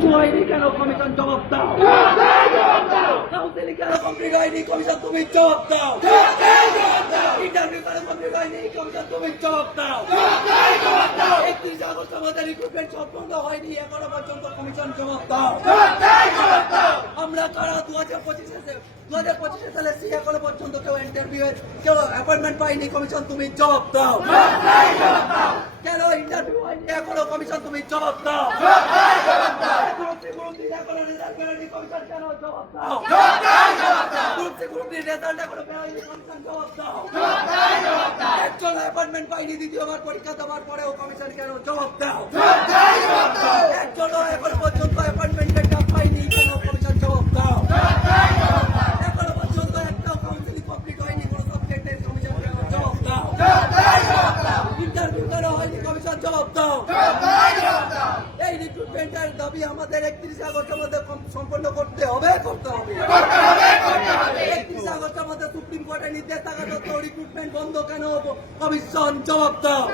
কিচ্ছু হয়নি কেন কমিশন জবাব দাও। কাউন্সিলিং কেন কমপ্লিট হয়নি কমিশন তুমি জবাব দাও। ইন্টারভিউ কেন কমপ্লিট হয়নি কমিশন তুমি জবাব দাও। 31 আগস্ট আমাদের রিক্রুটমেন্ট সম্পূর্ণ হয়নি এখনো পর্যন্ত কমিশন জবাব দাও। আমরা কারা 2025 সালে এখনো পর্যন্ত কেউ ইন্টারভিউ কেউ অ্যাপয়েন্টমেন্ট পাইনি কমিশন তুমি জবাব দাও। কেন ইন্টারভিউ হয়নি এখনো কমিশন তুমি জবাব দাও। গ্রুপ এখনো রেজাল্ট বেরোয়নি কমিশন কেন জবাব দাও। গ্রুপ রেজাল্ট এখনো বেরোয়নি কমিশন জবাব দাও। একজন অ্যাপয়েন্টমেন্ট পাইনি দ্বিতীয়বার পরীক্ষা দেওয়ার পরেও কমিশন কেন জবাব দাও। একজন এখন পর্যন্ত অ্যাপয়েন্টমেন্টের ডাক পাইনি কেন কমিশন জবাব দাও। এখনো পর্যন্ত একটা কাউন্সিলিং কমপ্লিট হয়নি কোনো সাবজেক্টের কমিশন কেন জবাব দাও। ইন্টারভিউ কেন হয়নি কমিশন জবাব দাও। এই রিক্রুটমেন্টের দাবি আমাদের 31 আগস্টের মধ্যে সম্পন্ন করতে হবে। 31 আগস্টের মধ্যে সুপ্রিম কোর্টের নির্দেশ থাকা সত্ত্বেও রিক্রুটমেন্ট বন্ধ কেন কমিশন জবাব দাও।